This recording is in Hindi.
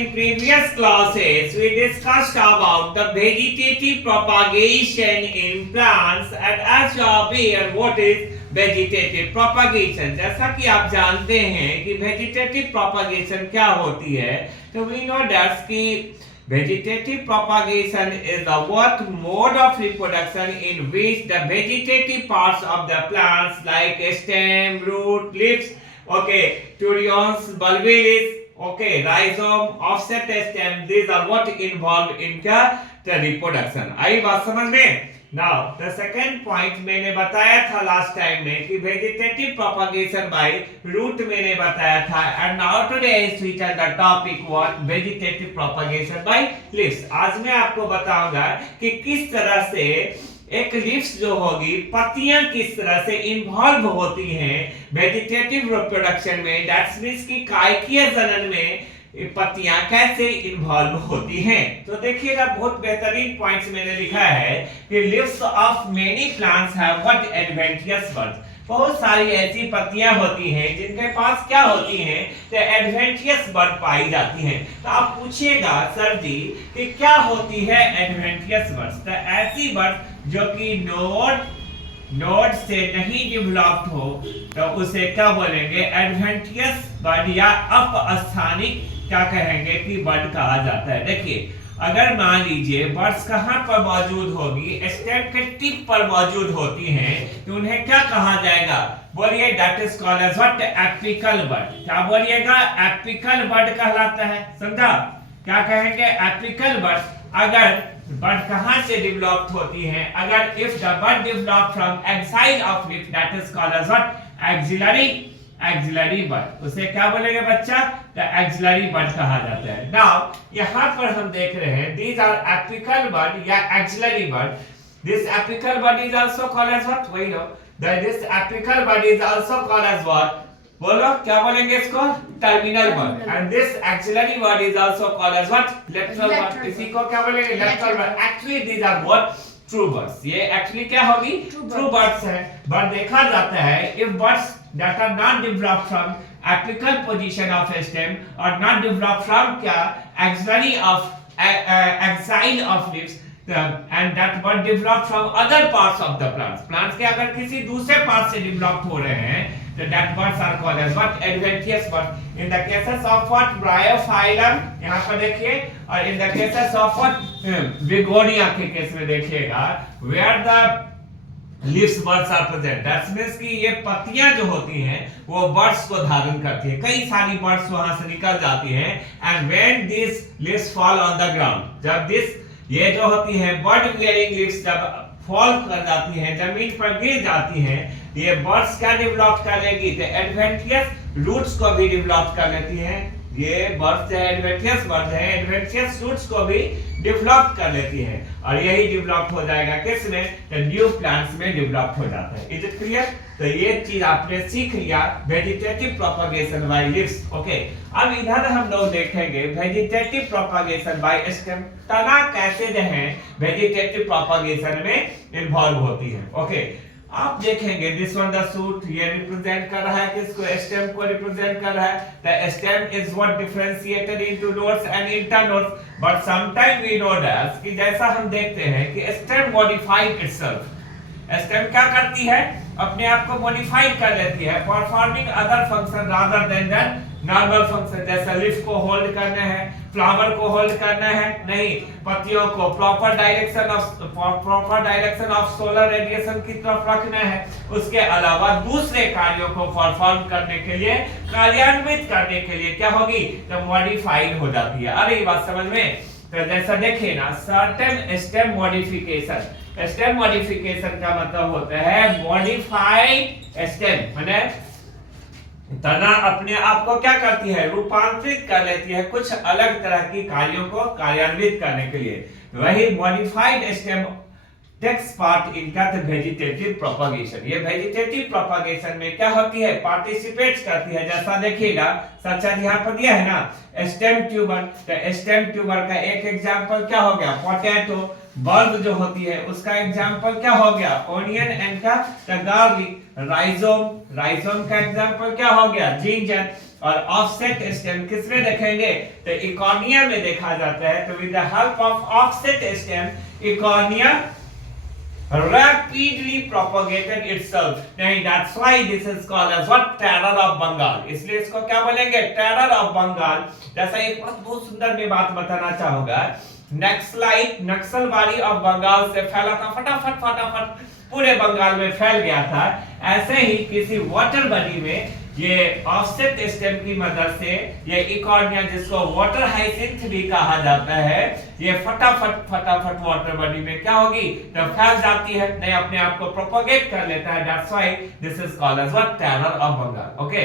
In previous classes, we discussed about the vegetative propagation in plants and as you are aware what is vegetative propagation. जैसा कि आप जानते हैं कि vegetative propagation क्या होती है, तो we know that कि vegetative propagation is the what mode of reproduction in which the vegetative parts of the plants like stem, root, leaves, turions, bulbils, rhizome, offset stem, these are what involved in the reproduction. आई बात समझ में? Now the second point मैंने बताया था last time में कि vegetative propagation by root मैंने बताया था and now today is feature the topic what vegetative propagation by leaves. आज मैं आपको बताऊंगा कि किस तरह से एक लीव्स जो होगी पत्तियां किस तरह से इन्वॉल्व होती हैं वेजिटेटिव रिप्रोडक्शन में, दैट्स मींस कि कायकीय जनन में पत्तियां कैसे इन्वॉल्व होती हैं. तो देखिएगा बहुत बेहतरीन पॉइंट्स मैंने लिखा है कि leaves of many plants have what adventitious buds. बहुत सारी ऐसी पत्तियां होती हैं जिनके पास क्या होती हैं तो एडवेंटियस बड पाई जाती हैं. तो आप पूछिएगा सर जी कि क्या होती है एडवेंटियस बड्स. तो ऐसी बड जो कि नोड से नहीं डेवलप्ड हो तो उसे क्या बोलेंगे एडवेंटियस बड या अपस्थानिक क्या कहेंगे कि बड कहा जाता है. देखिए अगर मान लीजिए बड्स कहां पर मौजूद होगी स्टेम के टिप पर मौजूद होती हैं तो उन्हें क्या कहा जाएगा बोलिए that is called as what apical bud. क्या बोलिएगा एपिकल बड कहलाता है. समझा क्या कहेंगे एपिकल बड. अगर बड कहां से डेवलप्ड होती हैं अगर if the bud develop from axil of leaf that is called as what axillary bud. उसे क्या बोलेंगे बच्चा द एक्सिलरी बड कहा जाता है. नाउ यहां पर हम देख रहे हैं दीज आर एपिकल बड या axillary bud. This apical bud is also called as what we know that this apical bud is also called as what बोलो क्या बोलेंगे इसको terminal bud. And this axillary bud is also called as what lateral bud. इसी को क्या बोलेंगे lateral bud. Actually these are what true buds. ये एक्चुअली क्या होगी ट्रू बर्ड्स है. बट देखा जाता है if buds that are not developed from apical position of stem or not developed from axillary of axile of leaves and that were developed from other parts of the plants के अगर किसी दूसरे पार्ट से डेवलप हो रहे हैं तो that birds are called as what adventitious birds. in the cases of what bryophyllum यहाँ पर देखिए और in the cases of what begonia के केस में देखिएगा where the leaves buds are present. That means कि ये पत्तियां जो होती हैं वो बर्ड्स को धारण करती है. कई सारी बर्ड्स वहां से निकल जाती हैं and when this leaves fall on the ground. जब दिस ये जो होती है बर्ड वियरिंग लीव्स जब फॉल कर जाती हैं जमीन पर गिर जाती हैं ये बर्ड्स क्या डेवलप कर लेगी तो एडवेंटियस रूट्स को भी डेवलप कर लेती हैं. ये बर्ड्स है एडवेंटियस बर्ड्स है एडवेंटियस रूट्स को भी डेवलप कर लेती है और यही डेवलप हो जाएगा किसमें तो न्यू प्लांट्स में डेवलप हो जाता है. Is it clear. तो ये चीज आपने सीख लिया vegetative propagation by leaves. Okay अब इधर हम लोग देखेंगे वेजिटेटिव प्रोपगेशन बाय स्टेम. तना कैसे जो है वेजिटेटिव प्रोपगेशन में इन्वॉल्व होती है. ओके आप देखेंगे दिस वन द शूट ये रिप्रेजेंट कर रहा है किसको स्टेम को रिप्रेजेंट कर रहा है. The stem is what differentiated into nodes and internodes but sometime we know that कि जैसा हम देखते हैं कि स्टेम मॉडिफाइड इटसेल्फ. स्टेम क्या करती है अपने आप को मॉडिफाइड कर लेती है performing other function rather than normal function. जैसे लीफ को होल्ड करना है फ्लावर को होल्ड करना है नहीं पत्तियों को proper direction of solar radiation की तरफ रखना है. उसके अलावा दूसरे कार्यों को परफॉर्म करने के लिए कार्यान्वित करने के लिए क्या होगी तो मॉडिफाइड हो जाती है. अरे ये बात समझ में. तो जैसा देखिए ना certain stem modification. Stem modification का मतलब होता है मॉडिफाइड स्टेम माने तना अपने आप को क्या करती है रूपांतरित कर लेती है कुछ अलग तरह की कार्यों को कार्यान्वित करने के लिए. वही modified stem takes part in vegetative propagation. ये वेजिटेटिव प्रोपगेशन में क्या होती है पार्टिसिपेट करती है. जैसा देखिएगा सच यहाँ पर दिया है ना स्टेम ट्यूबर. तो स्टेम ट्यूबर का एक एग्जांपल क्या हो गया पोटैटो. बल्ब जो होती है उसका एग्जांपल क्या हो गया ओनियन एंड का गार्लिक. राइजोम का एग्जांपल क्या हो गया जिंजर. और ऑफसेट स्टेम किसमें देखेंगे? तो इकोनिया में देखा जाता है। तो with the help of offset stem इकोनिया rapidly propagated itself. नहीं, that's why this is called as what? Terror of Bengal. इसलिए इसको क्या बोलेंगे? Terror of Bengal. जैसा एक बहुत सुंदर मैं बात बताना चाहूंगा। नक्सलवादी ऑफ बंगाल से फैला था, फटाफट पूरे बंगाल में फैल गया था। ऐसे ही किसी वाटर बॉडी में ये ऑफसेट स्टेम की मदद से ये इकोनिया, जिसको वाटर हाइसिंथ भी कहा जाता है, ये फटाफट वाटर बॉडी में क्या होगी? तो फैल जाती है, नहीं अपने आप को प्रोपोगेट कर लेता है। That's why this is called as what? Terror of Bengal. Okay